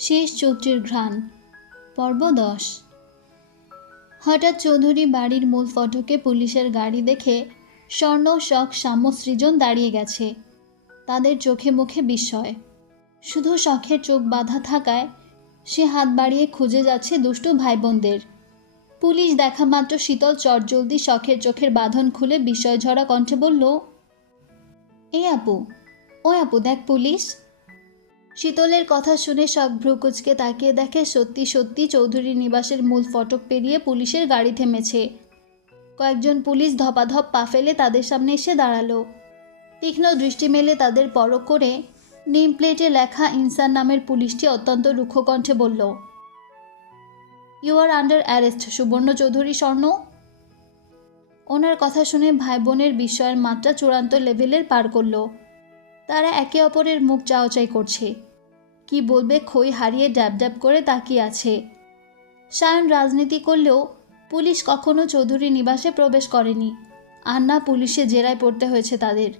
শেষ চৈত্রের ঘ্রাণ, পর্ব দশ। হঠাৎ চৌধুরী বাড়ির মূল ফটকে পুলিশের গাড়ি দেখে স্বর্ণ, শখ, সাম্য সৃজন দাঁড়িয়ে গেছে। তাদের চোখে মুখে বিস্ময়। শুধু শখের চোখ বাঁধা থাকায় সে হাত বাড়িয়ে খুঁজে যাচ্ছে দুষ্টু ভাই বোনদের পুলিশ দেখা মাত্র শীতল চটজলদি শখের চোখের বাঁধন খুলে বিস্ময় ঝরা কণ্ঠে বলল, এ আপু, ও আপু দেখ পুলিশ শীতলের কথা শুনে শখ ভ্রুকুচকে তাকিয়ে দেখে সত্যি সত্যি চৌধুরী নিবাসের মূল ফটক পেরিয়ে পুলিশের গাড়ি থেমেছে। কয়েকজন পুলিশ ধপাধপ পা ফেলে তাদের সামনে এসে দাঁড়াল। তীক্ষ্ণ দৃষ্টি মেলে তাদের পরক করে নেম প্লেটে লেখা ইনসান নামের পুলিশটি অত্যন্ত রুক্ষ কণ্ঠে বলল ইউ আর আন্ডার অ্যারেস্ট সুবর্ণ চৌধুরী স্বর্ণ ওনার কথা শুনে ভাই বোনের বিস্ময়ের মাত্রা চূড়ান্ত লেভেলের পার করল। তারা একে অপরের মুখ চাওচাই করছে। কি বলবে খই হারিয়ে ড্যাব ড্যাব করে তাকিয়ে আছে। সায়ন রাজনীতি করলেও পুলিশ কখনো চৌধুরী নিবাসে প্রবেশ করেনি। আর না পুলিশে জেরায় পড়তে হয়েছে তাদের।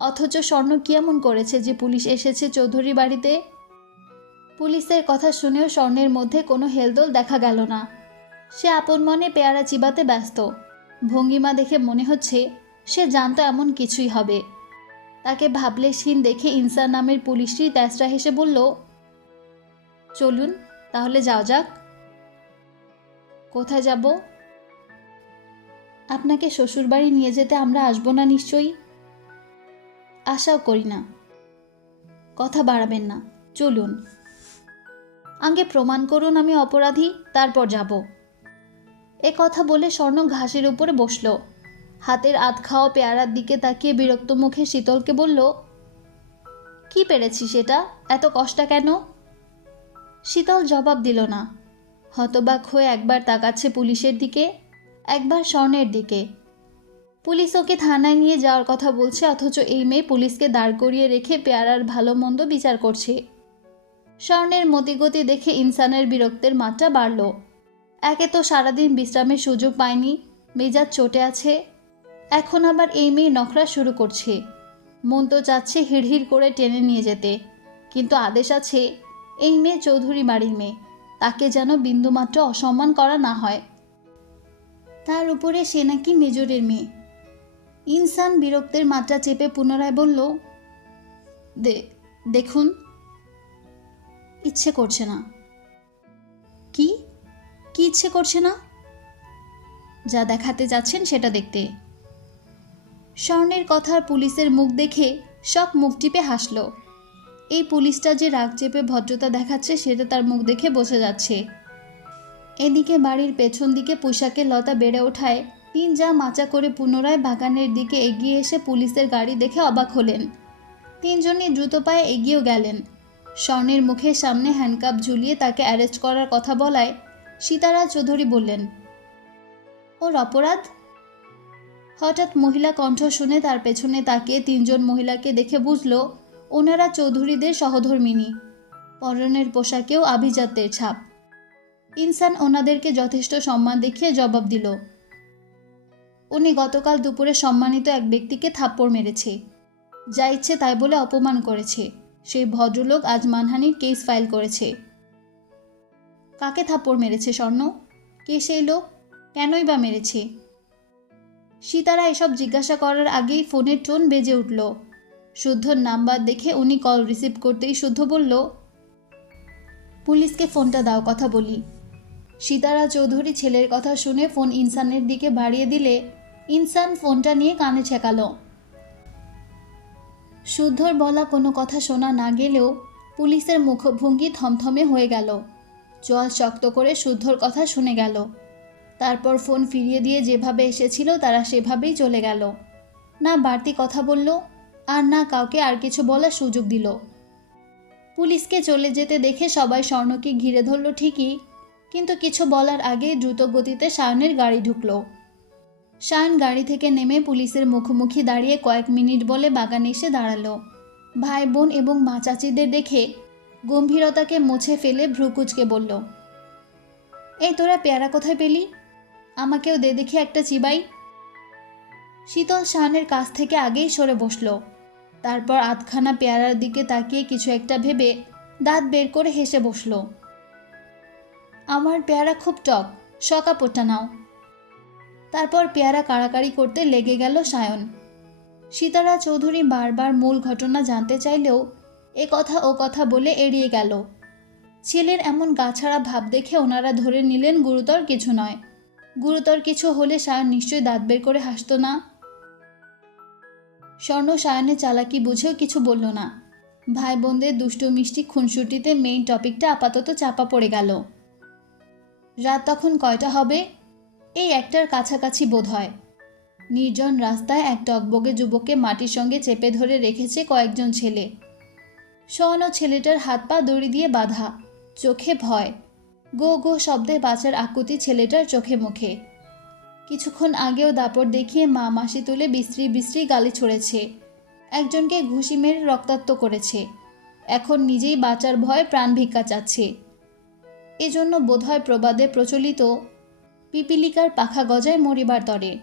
অথচ স্বর্ণ কি এমন করেছে যে পুলিশ এসেছে চৌধুরী বাড়িতে? পুলিশের কথা শুনেও স্বর্ণের মধ্যে কোনো হেলদোল দেখা গেল না। সে আপন মনে পেয়ারা চিবাতে ব্যস্ত। ভঙ্গিমা দেখে মনে হচ্ছে সে জানতো এমন কিছুই হবে। তাকে ভাবলে সিন দেখে ইনসান নামের পুলিশটি তেসরা হেসে বলল, চলুন, তাহলে যাও যাক। কোথায় যাব? আপনাকে শ্বশুরবাড়ি নিয়ে যেতে আমরা আসব না নিশ্চয়ই? আশাও করি না। কথা বাড়াবেন না। চলুন। আগে প্রমাণ করুন আমি অপরাধী, তারপর যাব। এ কথা বলে স্বর্ণ ঘাসের উপরে বসল। হাতের আধ খাওয়া পেয়ারার দিকে তাকিয়ে বিরক্ত মুখে শীতলকে বলল, কি পেরেছি সেটা এত কষ্ট কেন? শীতল জবাব দিল না। হতবাক হয়ে একবার তাকাচ্ছে পুলিশের দিকে, একবার স্বর্ণের দিকে। পুলিশ ওকে থানায় নিয়ে যাওয়ার কথা বলছে, অথচ এই মেয়ে পুলিশকে দাঁড় করিয়ে রেখে পেয়ারার ভালো মন্দ বিচার করছে। স্বর্ণের মতিগতি দেখে ইনসানের বিরক্তের মাত্রা বাড়ল। একে তো সারাদিন বিশ্রামের সুযোগ পায়নি, মেজাজ চটে আছে। এখন আবার এই মেয়ে নখরা শুরু করছে। মন তো চাচ্ছে হিড়হিড় করে টেনে নিয়ে যেতে, কিন্তু আদেশ আছে, এই মেয়ে চৌধুরী বাড়ির মেয়ে, তাকে যেন বিন্দুমাত্র অসম্মান করা না হয়। তার উপরে সে নাকি মেজরের মেয়ে। ইনসান বিরক্তের মাত্রা চেপে পুনরায় বলল, দে, দেখুন, ইচ্ছে করছে না। কি? কি ইচ্ছে করছে না? যা দেখাতে যাচ্ছেন সেটা দেখতে। স্বর্ণের কথার পুলিশের মুখ দেখে সব মুখ টিপে হাসল। এই পুলিশটা যে রাগ চেপে ভদ্রতা দেখাচ্ছে, সেটা তার মুখ দেখে বোঝা যাচ্ছে। এদিকে বাড়ির পেছন দিকে পোশাকের লতা বেড়ে ওঠায়, তিন যা মাচা করে পুনরায় বাগানের দিকে এগিয়ে এসে পুলিশের গাড়ি দেখে অবাক হলেন। তিনজনই দ্রুত পায়ে এগিয়েও গেলেন। স্বর্ণের মুখের সামনে হ্যান্ডকাপ ঝুলিয়ে তাকে অ্যারেস্ট করার কথা বলায় সীতারা চৌধুরী বললেন, ওর অপরাধ? হঠাৎ মহিলা কণ্ঠ শুনে তার পেছনে তাকিয়ে তিনজন মহিলাকে দেখে বুঝল, ওনারা চৌধুরীদের সহধর্মিনী পরনের পোশাকেও আভিজাত্যের ছাপ। ইনসান ওনাদেরকে যথেষ্ট সম্মান দেখিয়ে জবাব দিল। উনি গতকাল দুপুরে সম্মানিত এক ব্যক্তিকে থাপ্পড় মেরেছে। যা ইচ্ছে তাই বলে অপমান করেছে। সেই ভদ্রলোক আজ মানহানির কেস ফাইল করেছে। কাকে থাপ্পড় মেরেছে স্বর্ণ? কে সেই লোক? কেনই বা মেরেছে? সীতারা এসব জিজ্ঞাসা করার আগেই ফোনের টোন বেজে উঠল। শুদ্ধর নাম্বার দেখে উনি কল রিসিভ করতেই শুদ্ধ বলল, পুলিশকে ফোনটা দাও, কথা বলি। সীতারা চৌধুরী ছেলের কথা শুনে ফোন ইনসানের দিকে বাড়িয়ে দিলে, ইনসান ফোনটা নিয়ে কানে ঠেকালো শুদ্ধর বলা কোনো কথা শোনা না গেলেও পুলিশের মুখভঙ্গি থমথমে হয়ে গেল। জল শক্ত করে শুদ্ধর কথা শুনে গেল। তারপর ফোন ফিরিয়ে দিয়ে যেভাবে এসেছিল তারা সেভাবেই চলে গেল। না বাড়তি কথা বলল, আর না কাউকে আর কিছু বলার সুযোগ দিল। পুলিশকে চলে যেতে দেখে সবাই স্বর্ণকে ঘিরে ধরল ঠিকই, কিন্তু কিছু বলার আগে দ্রুত গতিতে সায়নের গাড়ি ঢুকলো। সায়ন গাড়ি থেকে নেমে পুলিশের মুখোমুখি দাঁড়িয়ে কয়েক মিনিট বলে বাগানে এসে দাঁড়াল। ভাই বোন এবং মা চাচিদের দেখে গম্ভীরতাকে মুছে ফেলে ভ্রুকুচকে বলল, এই তোরা পেয়ারা কোথায় পেলি? আমাকেও দে দেখি একটা চিবাই। শীতল শাহানের কাছ থেকে আগেই সরে বসল। তারপর আধখানা পেয়ারার দিকে তাকিয়ে কিছু একটা ভেবে দাঁত বের করে হেসে বসল। আমার পেয়ারা খুব টক শকাপোটা নাও। তারপর পেয়ারা কাড়াকাড়ি করতে লেগে গেল সায়ন। সীতারা চৌধুরী বারবার মূল ঘটনা জানতে চাইলেও এ কথা ও কথা বলে এড়িয়ে গেল। ছেলের এমন গাছাড়া ভাব দেখে ওনারা ধরে নিলেন গুরুতর কিছু নয়। গুরুতর কিছু হলে সায়ন নিশ্চয়ই দাঁত বের করে হাসতো না। স্বর্ণ সায়নের চালাকি বুঝেও কিছু বলল না। ভাই বোনদের দুষ্টু মিষ্টি খুনসুটিতে মেইন টপিকটা আপাতত চাপা পড়ে গেল। রাত তখন কয়টা হবে? এই একটার কাছাকাছি বোধ হয়। নির্জন রাস্তায় এক টকবগে যুবককে মাটির সঙ্গে চেপে ধরে রেখেছে কয়েকজন ছেলে। শোয়ানো ছেলেটার হাত পা দড়ি দিয়ে বাঁধা। চোখে ভয়। গো গো শব্দে বাঁচার আকুতি ছেলেটার চোখে মুখে। কিছুক্ষণ আগেও দাপট দেখিয়ে মা মাসি তুলে বিশ্রী বিশ্রী গালি ছড়েছে। একজনকে ঘুষি মেরে রক্তাক্ত করেছে। এখন নিজেই বাঁচার ভয় প্রাণ ভিক্ষা চাচ্ছে। এজন্য বোধহয় প্রবাদে প্রচলিত পিপিলিকার পাখা গজায় মরিবার তরে।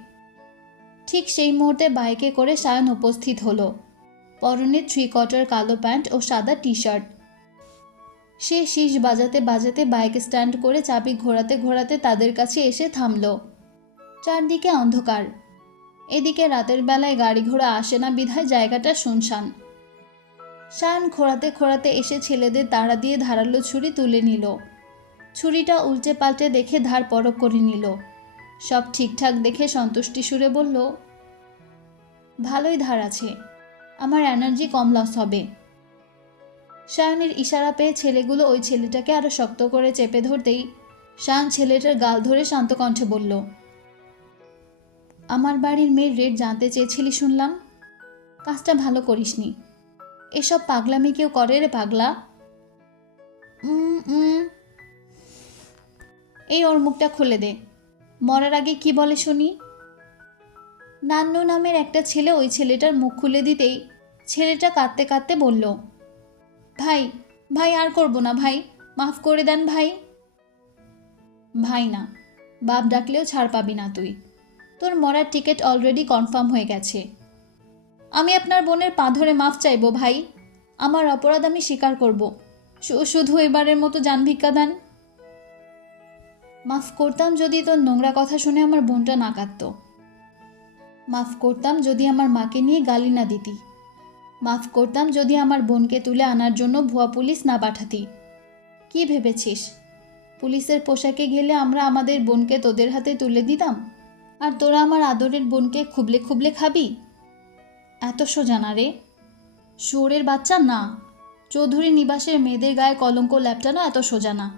ঠিক সেই মুহূর্তে বাইকে করে সায়ন উপস্থিত হলো। পরনে থ্রি কোয়ার্টার কালো প্যান্ট ও সাদা টি শার্ট সে শীষ বাজাতে বাজাতে বাইক স্ট্যান্ড করে চাবি ঘোরাতে ঘোরাতে তাদের কাছে এসে থামল। চারদিকে অন্ধকার। এদিকে রাতের বেলায় গাড়ি ঘোড়া আসে না বিধায় জায়গাটা শুনশান। শান খোঁড়াতে খোঁড়াতে এসে ছেলেদের তাড়া দিয়ে ধারালো ছুরি তুলে নিল। ছুরিটা উল্টে পাল্টে দেখে ধার পরক করে নিল। সব ঠিকঠাক দেখে সন্তুষ্টি সুরে বলল, ভালোই ধার আছে। আমার এনার্জি কম লস হবে। শায়নের ইশারা পেয়ে ছেলেগুলো ওই ছেলেটাকে আরও শক্ত করে চেপে ধরতেই শায়ন ছেলেটার গাল ধরে শান্ত কণ্ঠে বলল, আমার বাড়ির মেয়ের রেট জানতে চেয়েছিলি শুনলাম। কাজটা ভালো করিসনি। এসব পাগলামি কেউ করে রে পাগলা। এই ওর মুখটা খুলে দে। মরার আগে কি বলে শুনি? নান্নু নামের একটা ছেলে ওই ছেলেটার মুখ খুলে দিতেই ছেলেটা কাঁদতে কাঁদতে বলল ভাই ভাই, আর করব না ভাই। মাফ করে দেন ভাই। ভাই না, বাপ ডাকলেও ছাড় পাবি না তুই। তোর মরার টিকিট অলরেডি কনফার্ম হয়ে গেছে। আমি আপনার বোনের পা ধরে মাফ চাইব ভাই। আমার অপরাধ আমি স্বীকার করব। শুধু এবারের মতো যান ভিক্ষা দেন। মাফ করতাম যদি তোর নোংরা কথা শুনে আমার বোনটা না কাঁদত মাফ করতাম যদি আমার মাকে নিয়ে গালি না দিতি। মাফ করতাম যদি আমার বোনকে তুলে আনার জন্য ভুয়া পুলিশ না পাঠাতি। কি ভেবেছিস? পুলিশের পোশাকে গেলে আমরা আমাদের বোনকে তোদের হাতে তুলে দিতাম? আর তোরা আমার আদরের বোনকে খুবলে খুবলে খাবি? এত সোজা না রে। শুয়োরের বাচ্চা? না। চৌধুরী নিবাসের মেয়েদের গায়ে কলঙ্ক ল্যাপটানো এত সোজা না।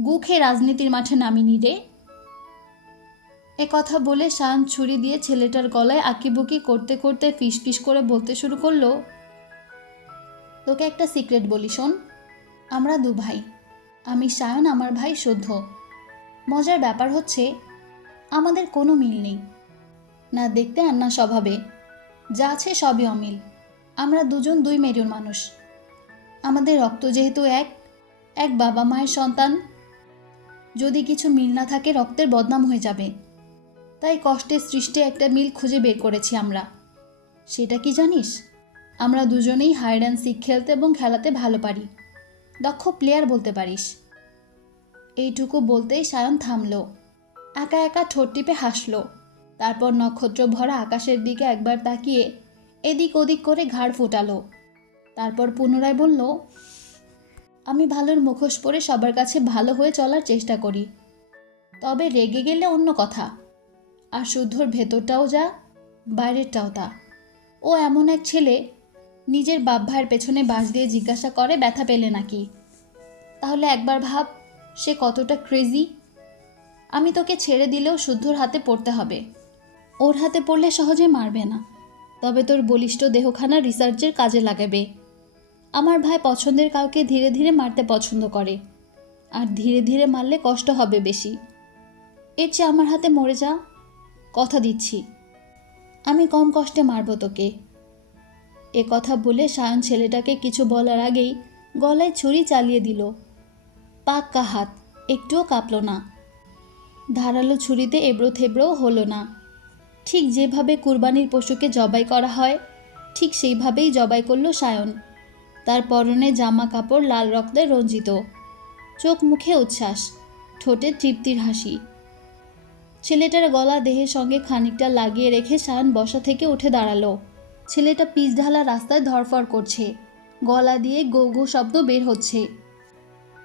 গু খেয়ে রাজনীতির মাঠে নামিনি রে। এ কথা বলে শান ছুরি দিয়ে ছেলেটার গলায় আঁকিবুকি করতে করতে ফিস ফিস করে বলতে শুরু করল, তোকে একটা সিক্রেট বলি শোন। আমরা দু ভাই। আমি সায়ন আমার ভাই শুদ্ধ মজার ব্যাপার হচ্ছে, আমাদের কোনো মিল নেই। না দেখতে আর না স্বভাবে। যা আছে সবই অমিল। আমরা দুজন দুই মেরুর মানুষ। আমাদের রক্ত যেহেতু এক এক বাবা মায়ের সন্তান, যদি কিছু মিল না থাকে রক্তের বদনাম হয়ে যাবে। তাই কষ্টের সৃষ্টি একটা মিল খুঁজে বের করেছি আমরা। সেটা কি জানিস? আমরা দুজনেই হাইড অ্যান্ড সিক খেলতে এবং খেলাতে ভালো পারি। দক্ষ প্লেয়ার বলতে পারিস। এইটুকু বলতেই সায়ন থামলো। একা একা ঠোঁট টিপে হাসল। তারপর নক্ষত্র ভরা আকাশের দিকে একবার তাকিয়ে এদিক ওদিক করে ঘাড় ফোটালো। তারপর পুনরায় বলল, আমি ভালোর মুখোশ পরে সবার কাছে ভালো হয়ে চলার চেষ্টা করি। তবে রেগে গেলে অন্য কথা। আর শুদ্ধর ভেতরটাও যা, বাইরেরটাও তা। ও এমন এক ছেলে, নিজের বাপ ভাইয়ের পেছনে বাঁশ দিয়ে জিজ্ঞাসা করে, ব্যথা পেলে নাকি? তাহলে একবার ভাব, সে কতটা ক্রেজি আমি তোকে ছেড়ে দিলেও শুদ্ধর হাতে পড়তে হবে। ওর হাতে পড়লে সহজে মারবে না। তবে তোর বলিষ্ঠ দেহখানা রিসার্চের কাজে লাগাবে। আমার ভাই পছন্দের কাউকে ধীরে ধীরে মারতে পছন্দ করে। আর ধীরে ধীরে মারলে কষ্ট হবে বেশি। এর চেয়ে আমার হাতে মরে যা। কথা দিচ্ছি। আমি কম কষ্টে মারব তোকে। এ কথা বলে সায়ন ছেলেটাকে কিছু বলার আগেই গলায় ছুরি চালিয়ে দিল। পাক্কা হাত, একটুও কাঁপল না। ধারালো ছুরিতে এবড়ো থেবড়োও হলো না। ঠিক যেভাবে কুরবানির পশুকে জবাই করা হয়, ঠিক সেইভাবেই জবাই করল সায়ন। তার পরনে জামা কাপড় লাল রক্তে রঞ্জিত। চোখ মুখে উচ্ছ্বাস, ঠোঁটে তৃপ্তির হাসি। ছেলেটার গলা দেহের সঙ্গে খানিকটা লাগিয়ে রেখে শান বসা থেকে উঠে দাঁড়াল। ছেলেটা পিচ ঢালা রাস্তায় ধরফর করছে। গলা দিয়ে গো গো শব্দ বের হচ্ছে।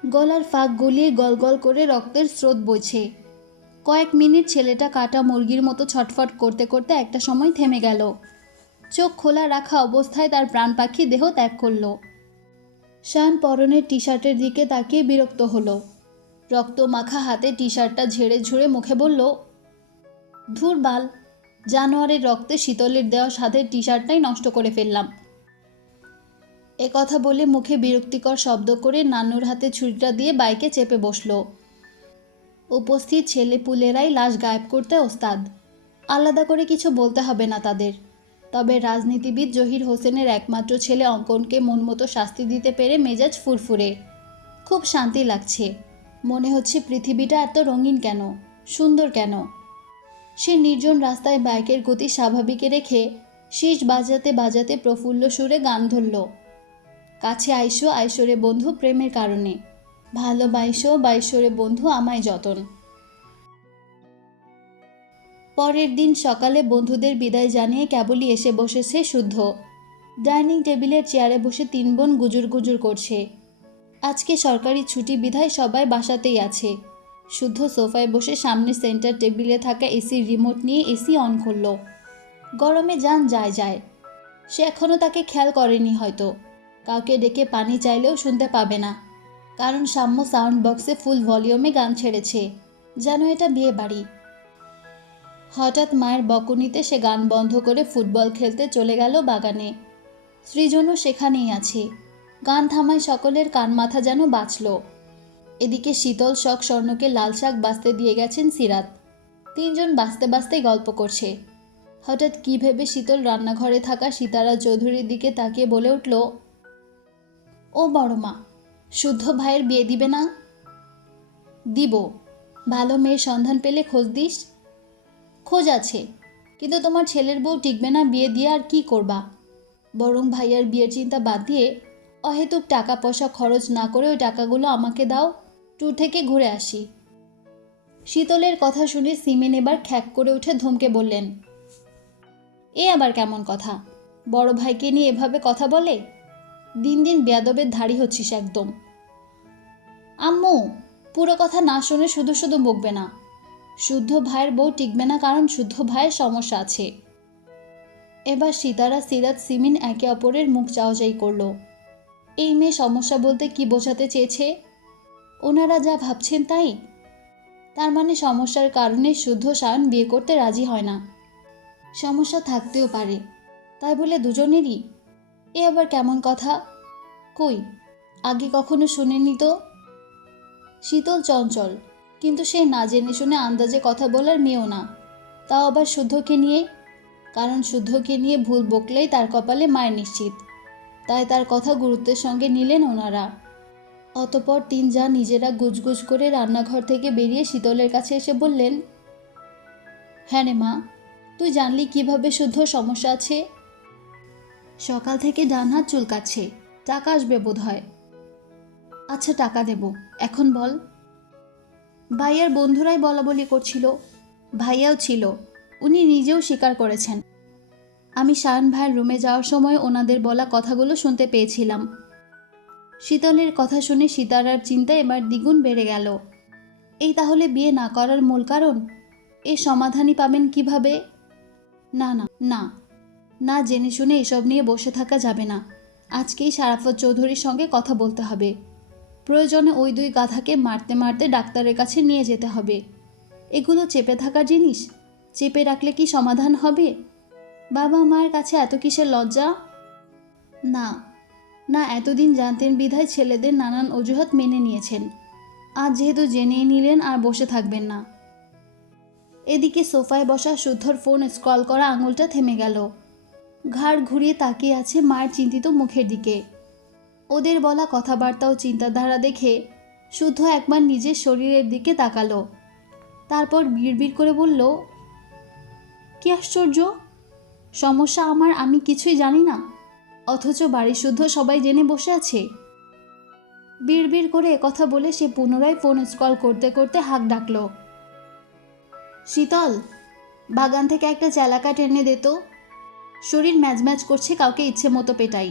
গলার ফাঁক গলিয়ে গলগল করে রক্তের স্রোত বইছে। কয়েক মিনিট ছেলেটা কাটা মুরগির মতো ছটফট করতে করতে একটা সময় থেমে গেল। চোখ খোলা রাখা অবস্থায় তার প্রাণ পাখি দেহ ত্যাগ করল। শান পরনের টি শার্টের দিকে তাকিয়ে বিরক্ত হলো। রক্ত মাখা হাতে টি শার্টটা ঝেড়ে ঝুড়ে মুখে বলল ধুর বাল জানোয়ারের রক্তে শীতলের দেওয়া সাধের টি শার্টটাই নষ্ট করে ফেললাম। এ কথা বলে মুখে বিরক্তিকর শব্দ করে নান্নুর হাতে ছুরিটা দিয়ে বাইকে চেপে বসল। উপস্থিত ছেলে পুলেরাই লাশ গায়েব করতে ওস্তাদ। আলাদা করে কিছু বলতে হবে না তাদের। তবে রাজনীতিবিদ জহির হোসেনের একমাত্র ছেলে অঙ্কনকে মন মতো শাস্তি দিতে পেরে মেজাজ ফুরফুরে। খুব শান্তি লাগছে। মনে হচ্ছে পৃথিবীটা এত রঙিন কেন? সুন্দর কেন? সে নির্জন রাস্তায় বাইকের গতি স্বাভাবিকে রেখে শীষ বাজাতে বাজাতে প্রফুল্ল সুরে গান ধরল। কাছে আইসো আইসরে বন্ধু, প্রেমের কারণে। ভালোবাইসো বাইশরে বন্ধু, আমায় যতন। পরের দিন সকালে বন্ধুদের বিদায় জানিয়ে কেবলই এসে বসেছে শুদ্ধ। ডাইনিং টেবিলের চেয়ারে বসে তিন বোন গুজুর গুজুর করছে। আজকে সরকারি ছুটি বিধায় সবাই বাসাতেই আছে। শুদ্ধ সোফায় বসে সামনে সেন্টার টেবিলে থাকা এসির রিমোট নিয়ে এসি অন করল। গরমে যান যায় যায়। সে এখনও তাকে খেয়াল করেনি হয়তো। কাউকে ডেকে পানি চাইলেও শুনতে পাবে না। কারণ সাম্য সাউন্ড বক্সে ফুল ভলিউমে গান ছেড়েছে। যেন এটা বিয়ে বাড়ি। হঠাৎ মায়ের বকুনিতে সে গান বন্ধ করে ফুটবল খেলতে চলে গেল বাগানে। সৃজনও সেখানেই আছে। গান থামায় সকলের কান মাথা যেন বাঁচল। এদিকে শীতল শখ স্বর্ণকে লাল শাক বাঁচতে দিয়ে গেছেন সিরাত। তিনজন বাঁচতে বাঁচতে গল্প করছে। হঠাৎ কী ভেবে শীতল রান্নাঘরে থাকা সীতারা চৌধুরীর দিকে তাকিয়ে বলে উঠল, ও বড় মা, শুদ্ধ ভাইয়ের বিয়ে দিবে না? দিব। ভালো মেয়ের সন্ধান পেলে খোঁজ দিস? খোঁজ আছে, কিন্তু তোমার ছেলের বউ টিকবে না বিয়ে দিয়ে আর কি করবা? বরং ভাইয়ার বিয়ের চিন্তা বাদ দিয়ে অহেতুক টাকা পয়সা খরচ না করে ওই টাকাগুলো আমাকে দাও। ট্যুর থেকে ঘুরে আসি। শীতলের কথা শুনে সিমেন এবার খ্যাক করে উঠে ধমকে বললেন, এ আবার কেমন কথা? বড় ভাইকে নিয়ে এভাবে কথা বলে? দিন দিন বেয়াদবের ধাড়ি হচ্ছিস একদম। আম্মু, পুরো কথা না শুনে শুধু শুধু বকবে না। শুদ্ধ ভাইয়ের বউ টিকবে না কারণ শুদ্ধ ভাইয়ের সমস্যা আছে। এবার সীতারা সিরাত সিমিন একে অপরের মুখ চাওয়াচাই করল। এই মেয়ে সমস্যা বলতে কি বোঝাতে চেয়েছে? ওনারা যা ভাবছেন তাই? তার মানে সমস্যার কারণে শুদ্ধ সায়ন বিয়ে করতে রাজি হয় না। সমস্যা থাকতেও পারে। তাই বলে দুজনেরই? এ আবার কেমন কথা? কই, আগে কখনো শুনেনি তো? শীতল চঞ্চল, কিন্তু সে না জেনে শুনে আন্দাজে কথা বলার মেয়েও না। তাও আবার শুদ্ধকে নিয়ে? কারণ শুদ্ধকে নিয়ে ভুল বকলেই তার কপালে মায়ের নিশ্চিত। তাই তার কথা গুরুত্বের সঙ্গে নিলেন ওনারা। অতপর তিন যা নিজেরা গুজগুজ করে রান্নাঘর থেকে বেরিয়ে শীতলের কাছে এসে বললেন হ্যাঁ রে মা, তুই জানলি কীভাবে শুদ্ধ সমস্যা আছে? সকাল থেকে ডান হাত চুলকাচ্ছে, টাকা আসবে বোধ হয় আচ্ছা টাকা দেব, এখন বল। ভাইয়ার বন্ধুরাই বলা বলি করছিল, ভাইয়াও ছিল, উনি নিজেও স্বীকার করেছেন। আমি শায়ন ভাইয়ের রুমে যাওয়ার সময় ওনাদের বলা কথাগুলো শুনতে পেয়েছিলাম। শীতলের কথা শুনে সীতারার চিন্তা এবার দ্বিগুণ বেড়ে গেল। এই তাহলে বিয়ে না করার মূল কারণ? এ সমাধানই পাবেন কীভাবে? না না না। না জেনে শুনে এসব নিয়ে বসে থাকা যাবে না। আজকেই সারাফত চৌধুরীর সঙ্গে কথা বলতে হবে। প্রয়োজনে ওই দুই গাধাকে মারতে মারতে ডাক্তারের কাছে নিয়ে যেতে হবে। এগুলো চেপে থাকার জিনিস? চেপে রাখলে কি সমাধান হবে? বাবা মায়ের কাছে এত কিসের লজ্জা? না। না এতদিন জানতেন বিধায় ছেলেদের নানান অজুহাত মেনে নিয়েছেন। আজ যেহেতু জেনেই নিলেন আর বসে থাকবেন না। এদিকে সোফায় বসা শুদ্ধর ফোন স্ক্রল করা আঙুলটা থেমে গেল। ঘাড় ঘুরিয়ে তাকিয়ে আছে মায়ের চিন্তিত মুখের দিকে। ওদের বলা কথাবার্তা ও চিন্তাধারা দেখে শুদ্ধ একবার নিজের শরীরের দিকে তাকালো। তারপর বিড়বিড় করে বলল, কি আশ্চর্য! সমস্যা আমার আমি কিছুই জানি না। অথচ বাড়ি শুদ্ধ সবাই জেনে বসে আছে। বিড়বিড় করে কথা বলে সে পুনরায় ফোন স্কল করতে করতে হাঁক ডাকল। শীতল, বাগান থেকে একটা চালাকা টেনে দে তো। শরীর ম্যাজ ম্যাজ করছে কাউকে ইচ্ছে মতো পেটাই